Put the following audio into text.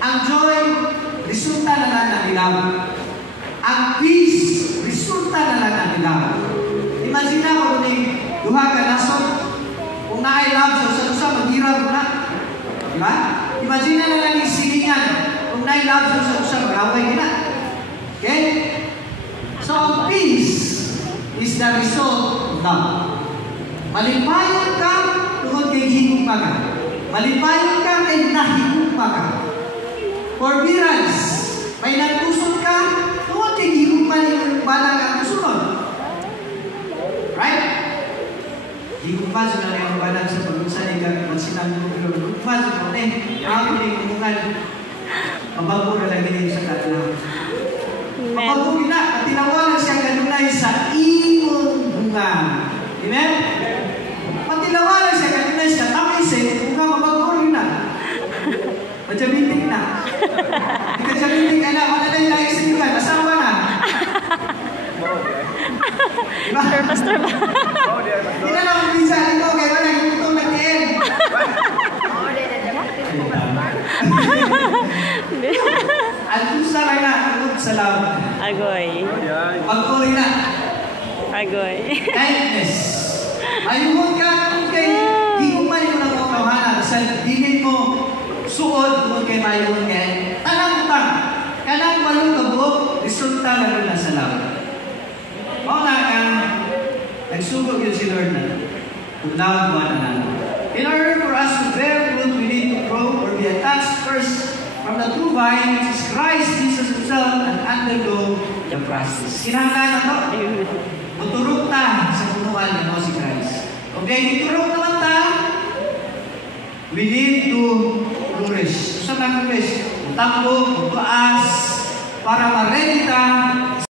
Ang joy, resulta na lang ng love. Ang peace, resulta na lang ng love. Imagine na kung duha ka nasod, kung na-I love sa usa-usa, maghirap na. Diba? Imagine na lang yung silingan, kung na-I love sa usa-usa, mag-away na. Okay? So, ang peace is the result of love. Malipayon ka, tungkol kay higugma ka. Malipayon ka, kay nahigugma ka. Forbearance, may nagkusod ka, tungkol kay higugma yung balang ang kusunod. Right? Higugma sa na yung balang sa pag-unsan ni kami magsinang pero higugma sa na ako na yung umungan. Mabago na lang din sa katalaw. Mabago na, at tinawalan siya kanunay sa imong bunga. Amen? Patilawalan siya kanunay sa tamisay, bunga mabago na. Majabiting na. Hindi ka jabiting ka na, mananay lang isinigan, asawa na. Diba? Pastor ba? Hindi na lang bisa ito, kaya wala yung itong nag-tien. At kung sa lang na, sa love. Agoy. Pagkuri na. Agoy. Kindness. Ayun ka, kung di mo man yung nakakawahan sa dilin mo, suod mo kay mayon kay tanang tang. Kanang walong kabuk, resulta na rin sa love. Mao na ang nagsugod yun si Lord na. Tunawag mo na natin. In order for us to bear fruit, we need to grow or be attached first from the true vine, which is Christ Jesus Himself, and undergo the process. Kinahanglan na to. Muturog ta sa punuan ng si Christ. Okay, muturog naman ta, we need to flourish. Saan na flourish? Takbo, tuas, para ma-ready ta